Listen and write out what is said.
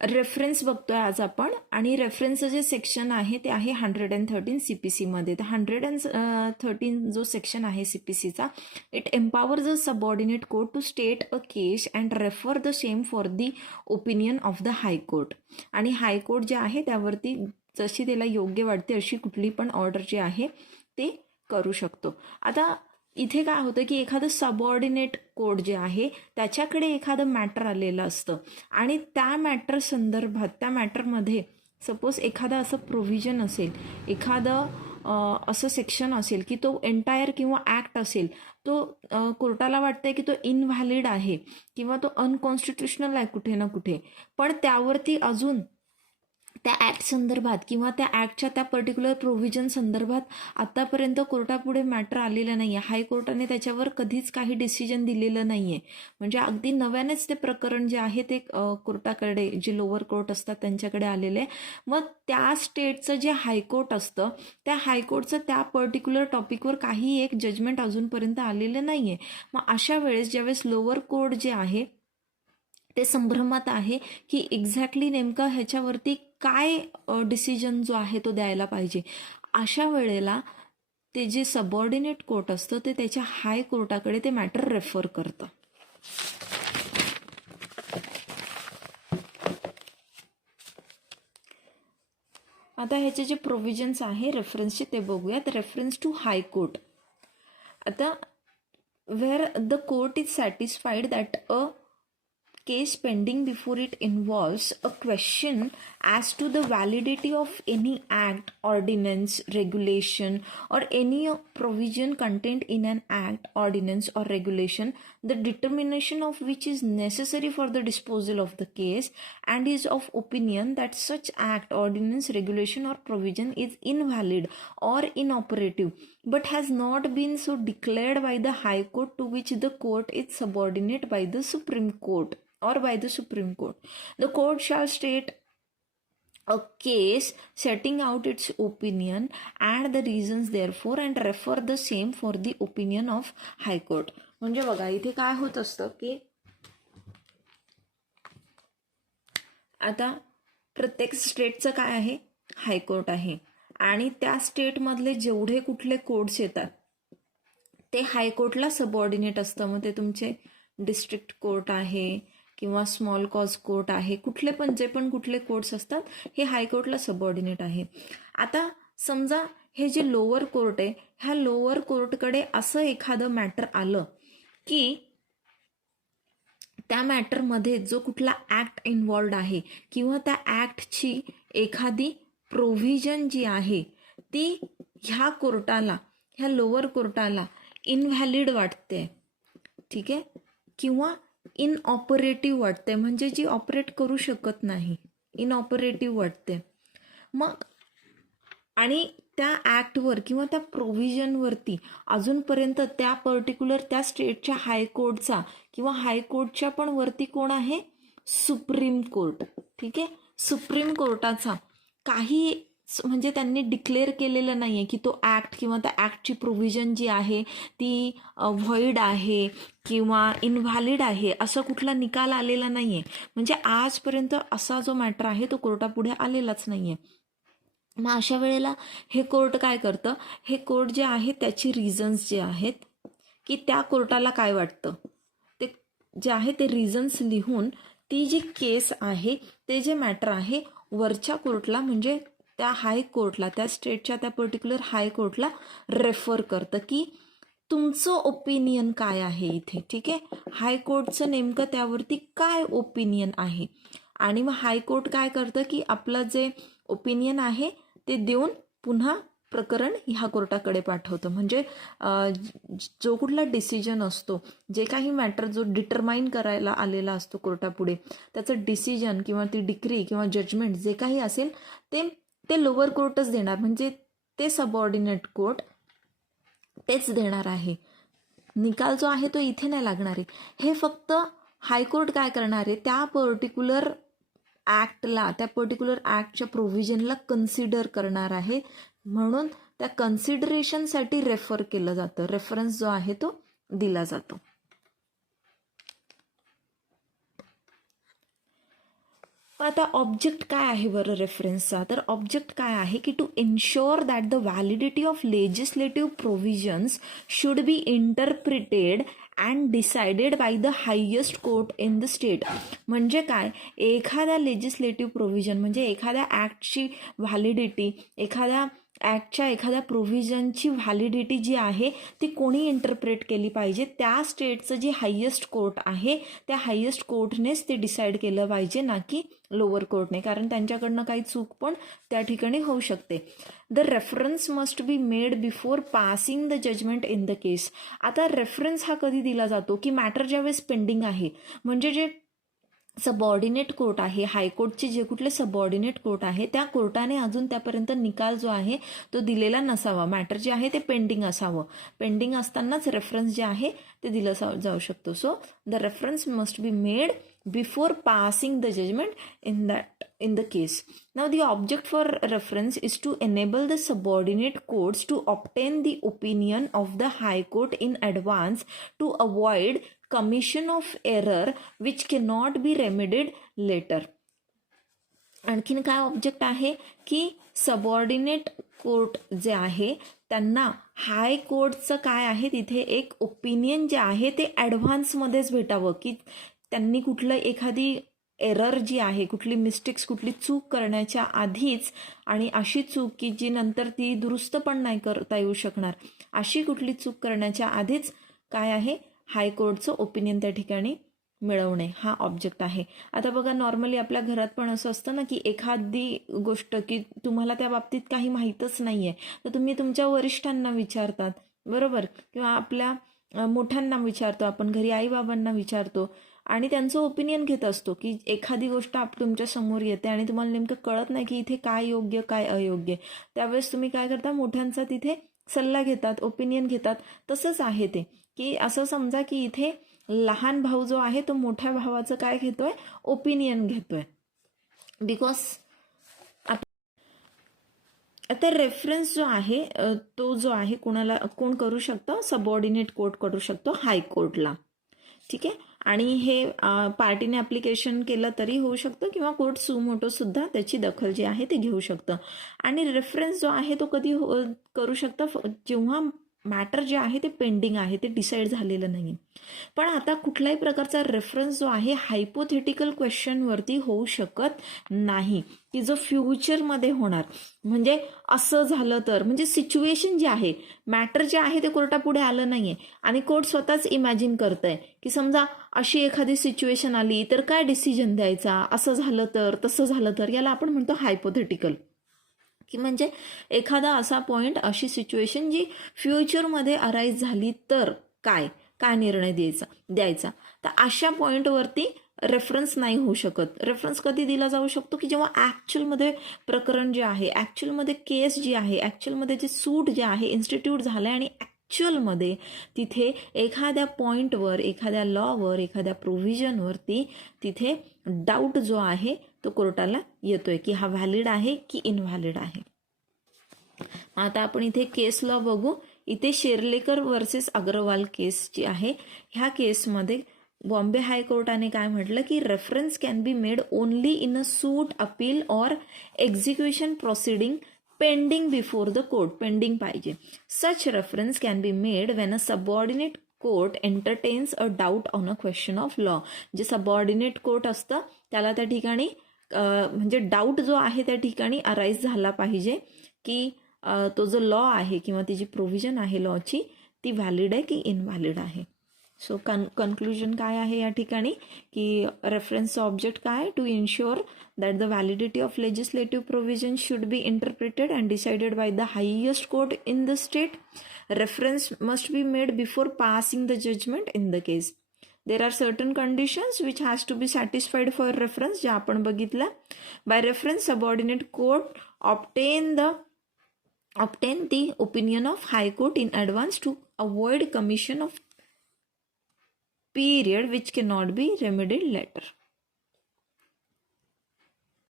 Reference बघतोय आज आपण, आणि रेफरन्सचं जे सेक्शन आहे ते आहे 113 CPC मध्ये. तर 113 जो सेक्शन आहे CPCचा, it empower the subordinate court to state a case and refer the same for the opinion of the high court. आणि हायकोर्ट जे आहे त्यावरती जशी त्याला योग्य वाटते अशी कुठली पण ऑर्डर जी आहे ते करू शकतो. आता इथे काय होतं की एखादं सबऑर्डिनेट कोर्ट जे आहे त्याच्याकडे एखादं मॅटर आलेलं असतं, आणि त्या मॅटर संदर्भात, त्या मॅटरमध्ये सपोज एखादा असं प्रोव्हिजन असेल, एखादं असं सेक्शन असेल की तो एंटायर किंवा ॲक्ट असेल, तो कोर्टाला वाटतंय की तो इनव्हॅलिड आहे किंवा तो अनकॉन्स्टिट्युशनल आहे कुठे ना कुठे, पण त्यावरती अजून त्या ॲक्ट संदर्भात किंवा त्या ॲक्टच्या त्या पर्टिक्युलर प्रोव्हिजन संदर्भात आतापर्यंत कोर्टापुढे मॅटर आलेलं नाही आहे, हायकोर्टाने त्याच्यावर कधीच काही डिसिजन दिलेलं नाही आहे. म्हणजे अगदी नव्यानेच ते प्रकरण जे आहे ते कोर्टाकडे, जे लोअर कोर्ट असतात त्यांच्याकडे आलेले आहे. मग त्या स्टेटचं जे हायकोर्ट असतं त्या हायकोर्टचं त्या पर्टिक्युलर टॉपिकवर काही एक जजमेंट अजूनपर्यंत आलेलं नाही आहे. मग अशा वेळेस ज्यावेळेस लोअर कोर्ट जे आहे ते संभ्रमात आहे की एक्झॅक्टली नेमकं ह्याच्यावरती काय डिसिजन जो आहे तो द्यायला पाहिजे. अशा वेळेला ते जे सबऑर्डिनेट कोर्ट असतं ते त्याच्या हाय कोर्टाकडे ते मॅटर रेफर करतं. आता ह्याचे जे प्रोव्हिजन्स आहे रेफरन्सचे ते बघूयात. Reference to high court. आता where the court is satisfied that a case pending before it involves a question as to the validity of any act, ordinance, regulation, or any provision contained in an act, ordinance, or regulation, the determination of which is necessary for the disposal of the case, and is of opinion that such act, ordinance, regulation, or provision is invalid or inoperative, but has not been so declared by the High Court to which the court is subordinate by the Supreme Court or by the Supreme Court. The court shall state a case setting out its opinion and the reasons therefore and refer the same for the opinion of High Court. म्हणजे बघा इथे काय होत असतं की आता प्रत्येक स्टेटचं काय आहे, हायकोर्ट आहे, आणि त्या स्टेटमधले जेवढे कुठले कोर्ट्स येतात ते हायकोर्टला सबऑर्डिनेट असतं. मग ते तुमचे डिस्ट्रिक्ट कोर्ट आहे किंवा स्मॉल कॉज कोर्ट आहे, कुठले पण जे पण कुठले कोर्ट्स असतात हे हायकोर्टला सबऑर्डिनेट आहे. आता समजा हे जे लोअर कोर्ट आहे, ह्या लोअर कोर्टकडे असं एखादं मॅटर आलं की त्या मॅटरमध्ये जो कुठला ॲक्ट इन्व्हॉल्ड आहे किंवा त्या ॲक्टची एखादी प्रोव्हिजन जी आहे ती ह्या कोर्टाला, ह्या लोअर कोर्टाला इनव्हॅलिड वाटते, ठीक आहे, किंवा इनऑपरेटिव्ह वाटते, म्हणजे जी ऑपरेट करू शकत नाही, इनऑपरेटिव्ह वाटते. मग आणि त्या ॲक्टवर किंवा त्या प्रोव्हिजनवरती अजूनपर्यंत त्या पर्टिक्युलर त्या स्टेटच्या हायकोर्टचा किंवा हायकोर्टच्या पण वरती कोण आहे, सुप्रीम कोर्ट, ठीक आहे, सुप्रीम कोर्टाचा काही म्हणजे त्यांनी डिक्लेअर केलेलं नाही आहे की तो ॲक्ट किंवा त्या ॲक्टची प्रोव्हिजन जी आहे ती व्हॉइड आहे किंवा इनव्हॅलिड आहे, असं कुठला निकाल आलेला नाही आहे. म्हणजे आजपर्यंत असा जो मॅटर आहे तो कोर्टापुढे आलेलाच नाही आहे. मग अशा वेळेला हे कोर्ट काय करतं, हे कोर्ट जे आहे त्याची रिझन्स जे आहेत की त्या कोर्टाला काय वाटतं ते जे आहे ते रिझन्स लिहून ती जी केस आहे, ते जे मॅटर आहे वरच्या कोर्टला म्हणजे त्या हाय कोर्टला, त्या स्टेटच्या त्या पर्टिक्युलर हाय कोर्टला रेफर करतं की तुमचं ओपिनियन काय आहे इथे, ठीक आहे, हायकोर्टचं नेमकं त्यावरती काय ओपिनियन आहे. आणि मग हायकोर्ट काय करतं की आपलं जे ओपिनियन आहे ते देऊन पुन्हा प्रकरण ह्या कोर्टाकडे पाठवतं. म्हणजे जो कुठला डिसिजन असतो, जे काही मॅटर जो डिटरमाइन करायला आलेला असतो कोर्टापुढे, त्याचं डिसिजन किंवा ती डिक्री किंवा जजमेंट जे काही असेल ते लोअर कोर्टच देणार, म्हणजे ते सबऑर्डिनेट कोर्ट तेच देणार आहे. निकाल जो आहे तो इथे नाही लागणार आहे. हे फक्त हायकोर्ट काय करणार आहे, त्या पर्टिक्युलर ॲक्टला, त्या पर्टिक्युलर ॲक्टच्या प्रोव्हिजनला कन्सिडर करणार आहे, म्हणून त्या कन्सिडरेशनसाठी रेफर केलं जातं, रेफरन्स जो आहे तो दिला जातो. आता ऑब्जेक्ट काय आहे बरं रेफरन्सचा, तर ऑब्जेक्ट काय आहे की to ensure that the validity of legislative provisions should be interpreted and decided by the highest court in the state. म्हणजे काय, एखाद्या लेजिस्लेटिव्ह प्रोव्हिजन म्हणजे एखाद्या ॲक्टची व्हॅलिडिटी, एखाद्या ॲक्टच्या एखाद्या प्रोव्हिजनची व्हॅलिडिटी जी आहे ती कोणी इंटरप्रेट केली पाहिजे, त्या स्टेटचं जे हायेस्ट कोर्ट आहे त्या हायेस्ट कोर्टनेच ते डिसाईड केलं पाहिजे, ना की लोअर कोर्टने, कारण त्यांच्याकडनं काही चूक पण त्या ठिकाणी होऊ शकते. The reference must be made before passing the judgment in the case. आता रेफरन्स हा कधी दिला जातो की मॅटर ज्यावेळेस पेंडिंग आहे, म्हणजे जे सबऑर्डिनेट कोर्ट आहे, हायकोर्टचे जे कुठले सबऑर्डिनेट कोर्ट आहे त्या कोर्टाने अजून त्यापर्यंत निकाल जो आहे तो दिलेला नसावा, मॅटर जे आहे ते पेंडिंग असावं. पेंडिंग असतानाच रेफरन्स जे आहे ते दिलं जाऊ शकतो. So the reference must be made before passing the judgment in the case. Now the object for reference is to enable the subordinate courts to obtain the opinion of the high court in advance to avoid commission of error which cannot be remedied later. आणखीन काय object आहे की subordinate court जे आहे त्यांना हाय कोर्टचं काय आहे तिथे एक ओपिनियन जे आहे ते ॲडव्हान्समध्येच भेटावं, की त्यांनी कुठलं एखादी एरर जी आहे, कुठली मिस्टेक्स, कुठली चूक करण्याच्या आधीच, आणि अशी चूक की जी नंतर ती दुरुस्त पण नाही करता येऊ शकणार, अशी कुठली चूक करण्याच्या आधीच काय आहे हायकोर्टचं ओपिनियन त्या ठिकाणी मिळवणे हा ऑब्जेक्ट आहे. आता बघा, नॉर्मली आपल्या घरात पण असं असतं ना की एखादी गोष्ट की तुम्हाला त्या बाबतीत काही माहीतच नाही आहे तर तुम्ही तुमच्या वरिष्ठांना विचारतात, बरोबर, किंवा आपल्या मोठ्यांना विचारतो, आपण घरी आईबाबांना विचारतो आणि त्यांचं ओपिनियन घेत असतो की एखादी गोष्ट तुमच्या समोर येते आणि तुम्हाला नेमकं कळत नाही की इथे काय योग्य काय अयोग्य, त्यावेळेस तुम्ही काय करता, मोठ्यांचा तिथे सल्ला घेतात, ओपिनियन घेतात. तसंच आहे ते की असं समजा की इथे लहान भाऊ जो आहे तो मोठ्या भावाचं काय घेतोय, ओपिनियन घेतोय. बिकॉज आता रेफरन्स जो आहे तो जो आहे कोण करू शकतं, सबऑर्डिनेट कोर्ट करू शकतो हायकोर्टला, ठीक आहे. आणि हे पार्टीने ॲप्लिकेशन केलं तरी होऊ शकतं किंवा कोर्ट सुमोटो सुद्धा त्याची दखल जी आहे ते घेऊ शकतं. आणि रेफरन्स जो आहे तो कधी करू शकतं, जेव्हा मॅटर जे आहे ते पेंडिंग आहे, ते डिसाईड झालेलं नाही. पण आता कुठल्याही प्रकारचा रेफरन्स जो आहे हायपोथेटिकल क्वेश्चनवरती होऊ शकत नाही की जो फ्युचरमध्ये होणार, म्हणजे असं झालं तर, म्हणजे सिच्युएशन जी आहे, मॅटर जे आहे ते कोर्टापुढे आलं नाहीये आणि कोर्ट स्वतःच इमॅजिन करतंय की समजा अशी एखादी सिच्युएशन आली तर काय डिसिजन द्यायचा, असं झालं तर, तसं झालं तर, याला आपण म्हणतो हायपोथेटिकल. की म्हणजे एखादा असा पॉईंट, अशी सिच्युएशन जी फ्युचरमध्ये अराईज झाली तर काय निर्णय द्यायचा. तर अशा पॉईंटवरती रेफरन्स नाही होऊ शकत. रेफरन्स कधी दिला जाऊ शकतो की जेव्हा ॲक्च्युअलमध्ये प्रकरण जे आहे, ॲक्च्युअलमध्ये केस जी आहे, ॲक्च्युअलमध्ये जे सूट जे आहे इन्स्टिट्यूट झालं आणि ॲक्च्युअलमध्ये तिथे एखाद्या पॉईंटवर, एखाद्या लॉवर, एखाद्या प्रोव्हिजनवरती तिथे डाऊट जो आहे तो कोर्टाला येतोय की हा व्हॅलिड आहे की इनव्हॅलिड आहे. आता आपण इथे केस लॉ बघू. इथे शेरलेकर वर्सेस अग्रवाल केस जी आहे, ह्या केसमध्ये बॉम्बे हायकोर्टाने काय म्हटलं की reference can be made only in a suit, appeal or execution proceeding pending before the court. Pending पाहिजे. Such reference can be made when a subordinate court entertains a doubt on a question of law. जे subordinate court असतं त्याला त्या ठिकाणी म्हणजे doubt जो आहे त्या ठिकाणी अराईज झाला पाहिजे की तो जो लॉ आहे किंवा ती जी प्रोव्हिजन आहे लॉची ती व्हॅलिड आहे की इनव्हॅलिड आहे. सो कन्क्लुजन काय आहे या ठिकाणी की रेफरन्सचा ऑब्जेक्ट काय, to ensure that the validity of legislative provision should be interpreted and decided by the highest court in the state. Reference must be made before passing the judgment in the case. There are certain conditions which has to be satisfied for reference, जे आपण बघितलं. By reference, subordinate court obtain the opinion of high court in advance to avoid commission of period which cannot be remedied later.